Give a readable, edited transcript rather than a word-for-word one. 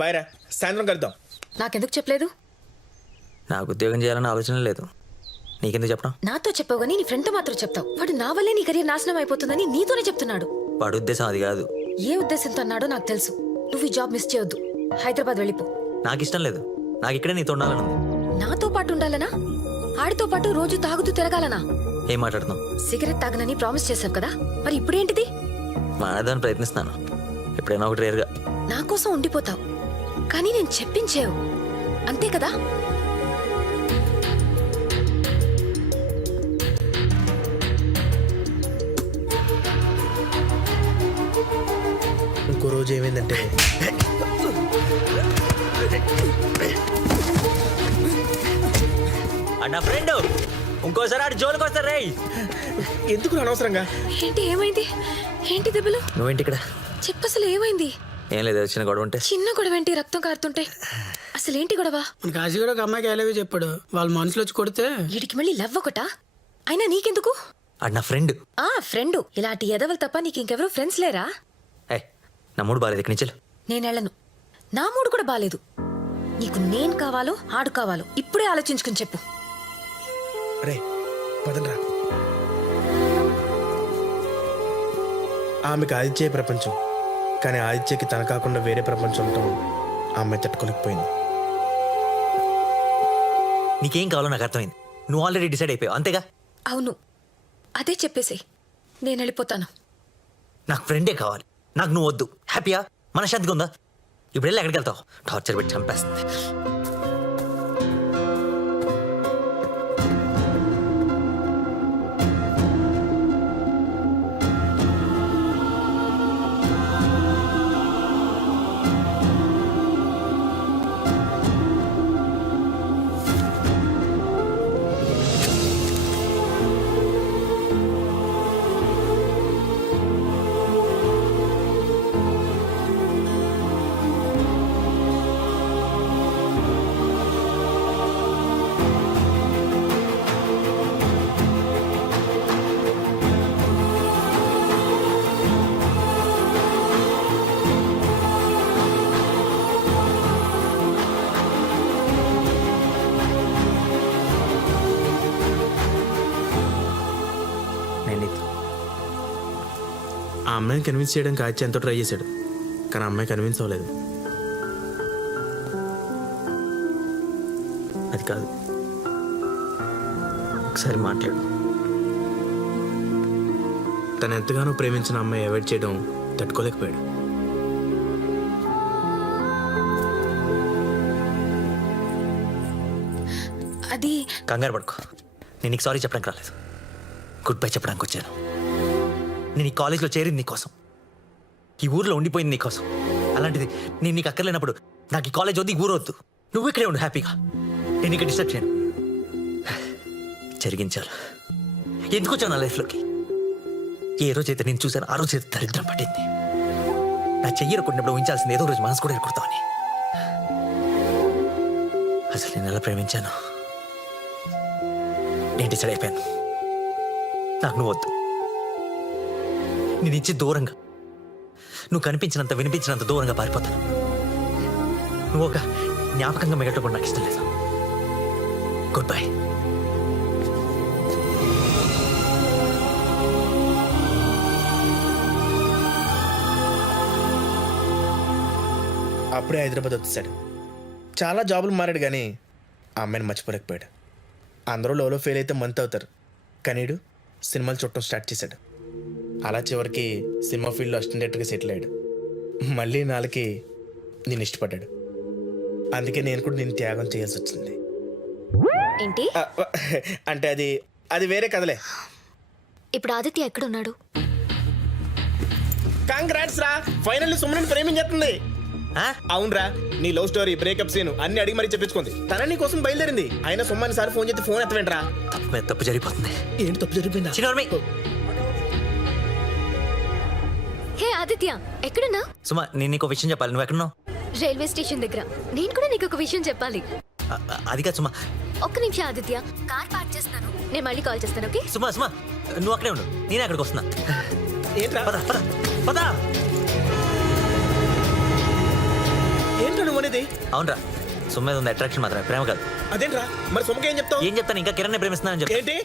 బైరా సాయంత్రం కలుద్దాం. నాకెందుకు చెప్పలేదు? నాకు ఉద్యోగం చేయాలని ఆలోచన లేదు. నీకెందుకు చెప్పడం? నాతో చెప్పావు గానీ నీ ఫ్రెండ్తో మాత్రం చెప్తావు. వాడు నా వల్లే నీ కెరీర్ నాశనం అయిపోతుందని నీతోనే చెప్తున్నాడు. వాడి ఉద్దేశం అది కాదు. ఏ ఉద్దేశంతో అన్నాడో నాకు తెలుసు. నువ్వు ఈ జాబ్ మిస్ చేయొద్దు. హైదరాబాద్ వెళ్ళిపో. నాకు ఇష్టం లేదు. నాకు ఇక్కడే నీతో ఉండాలని ఉంది. నాతో పాటు ఉండాలనా? ఆడితో పాటు రోజు తాగుతూ తిరగాలనా? ఏం మాట్లాడుతున్నావు? సిగరెట్ తాగనని ప్రామిస్ చేశావు కదా, మరి ఇప్పుడేంటిది? మానేదాన్ని ప్రయత్నిస్తున్నాను. ఎప్పుడైనా ఒకటి రేరుగా. నా కోసం ఉండిపోతావు కానీ నేను చెప్పించేవు, అంతే కదా? ఇంకో రోజు ఏమైందంటే నా ఫ్రెండ్ ఇంకోసారి ఆడు జోలికి వస్తారు రే. ఎందుకు అనవసరంగా? ఏంటి ఏమైంది? ఏంటి దెబ్బలు? నువ్వేంటి ఇక్కడ? చెప్పు అసలు ఏమైంది? ఏం లేదు, చిన్న గొడవ ఉంటే. చిన్న గొడవ ఏంటి? రక్తం కారుతుంటే అసలు ఏంటి గొడవ? మన కాశీగడ ఒక అమ్మాయికి ఐ లవ్ యూ చెప్పాడు. వాళ్ళ మనుషులు వచ్చి కొడితే వీడికి మళ్ళీ లవ్ ఒకటా? అయినా నీకెందుకు? ఆడు నా ఫ్రెండ్. ఆ ఫ్రెండ్. ఇలాంటి ఎదవలు తప్ప నీకు ఇంకెవరూ ఫ్రెండ్స్ లేరా? ఏ నా మూడు బాలేదు, ఇక్కడి నుంచి నేనెళ్ళను. నా మూడు కూడా బాలేదు. నీకు నేను కావాలో ఆడు కావాలో ఇప్పుడే ఆలోచించుకుని చెప్పు. రే పదండ్రా. ఆమెకు ఆదిత్య ప్రపంచం, కానీ ఆదిత్యకి తన కాకుండా వేరే ప్రపంచం ఉండటం ఆమె తట్టుకోలేకపోయింది. నీకేం కావాలో నాకు అర్థమైంది. నువ్వు ఆల్రెడీ డిసైడ్ అయిపోయావు అంతేగా? అవును, అదే చెప్పేసి నేను వెళ్ళిపోతాను. నాకు ఫ్రెండే కావాలి. నాకు నువ్వు వద్దు. హ్యాపీయా? మనశ్శాంతిగా ఉందా? ఇప్పుడు వెళ్ళి ఎక్కడికి వెళ్తావు? టార్చర్ పెట్టి చంపేస్తుంది. ఆ అమ్మాయిని కన్విన్స్ చేయడానికి ఆదిత్య ఎంతో ట్రై చేశాడు, కానీ ఆ అమ్మాయి కన్విన్స్ అవ్వలేదు. అది కాదు, ఒకసారి మాట్లాడు. తను ఎంతగానో ప్రేమించిన అమ్మాయి అవాయిడ్ చేయడం తట్టుకోలేకపోయాడు. అది కంగారు పడుకో. నేను నీకు సారీ చెప్పడానికి రాలేదు, గుడ్ బై చెప్పడానికి వచ్చాను. నేను ఈ కాలేజ్లో చేరింది నీకోసం, ఈ ఊర్లో ఉండిపోయింది నీకోసం. అలాంటిది నేను నీకు అక్కర్లేనప్పుడు నాకు ఈ కాలేజ్ వద్దు, ఈ ఊరు వద్దు. నువ్వు ఇక్కడే ఉండు హ్యాపీగా. నేను ఇక్కడ డిస్టర్బ్ చేయను. జరిగించాలి. ఎందుకు వచ్చావు నా లైఫ్లోకి? ఏ రోజైతే నేను చూశాను ఆ రోజైతే దరిద్రం పట్టింది. నా చెయ్యరకుండినప్పుడు ఊహించాల్సింది ఏదో రోజు మనసు కూడా ఎరుకుతామని. అసలు నేను ఎలా ప్రేమించాను నేను డిసైడ్ అయిపోయాను. నాకు నువ్వు వద్దు. నేను ఇచ్చి దూరంగా, నువ్వు కనిపించినంత వినిపించినంత దూరంగా పారిపోతాను. నువ్వు ఒక జ్ఞాపకంగా మిగలటం కూడా నాకు ఇష్టం లేదు. Good bye. అప్పుడే హైదరాబాద్ వచ్చేసాడు. చాలా జాబులు మారాడు కానీ ఆ అమ్మాయిని మర్చిపోలేకపోయాడు. అందరూ లోలో ఫెయిల్ అయితే మంత్ అవుతారు, కానీ వీడు సినిమాలు చూడటం స్టార్ట్ చేశాడు. అలా చివరికి సినిమా ఫీల్డ్లో అసిస్టెంట్గా సెటిల్ అయ్యాడు. మళ్ళీ నాలుగుకి నేను ఇష్టపడ్డాడు. అందుకే నేను కూడా నేను త్యాగం చేయాల్సి వచ్చింది. ఏంటి? అంటే అది వేరే కథలే. ఇప్పుడు ఆదిత్య ఎక్కడున్నాడు? కాంగ్రాట్స్ రా, ఫైనల్లీ సుమన్ ప్రేమించేస్తుంది. అవునరా, నీ లవ్ స్టోరీ, బ్రేకప్ సీన్ అన్ని అడిగి మరీ చెప్పించుకుంది. తన నీ కోసం బయలుదేరింది. అయినా సుమ్మని సార్ ఫోన్ చేస్తే ఫోన్ ఎత్తవేంట్రా? తప్పు జరిగిపోతుంది. ఏంటి తప్పు జరిగిపోయిందా? హే ఆదిత్య, ఎక్కడున్నా? సుమా, నేను నీకు విషయం చెప్పాలి. నువ్వు ఎక్కడున్నావు? రైల్వే స్టేషన్ దగ్గర. నేను కూడా నీకు ఒక విషయం చెప్పాలి. అది కాదు సుమా. ఒక్క నిమిషం ఆదిత్య, కార్ పార్క్ చేస్తాను, నేను మళ్ళీ కాల్ చేస్తాను. ఓకే? సుమా నువ్వు అక్కడే ఉండు, నేను అక్కడికి వస్తున్నా. ఏంట్రా? పద పద పద. ఏంట్రా అనేది అవునరా సుమ్మేది ఉంది అట్రాక్షన్ మాత్రమే ప్రేమ కాదు. అదేంట్రా మరి సొమ్మకి ఏం చెప్తావు ఏం చెప్తాను ఇంకా కిరణ్ ప్రేమిస్తున్నానని చెప్తా. ఏంటి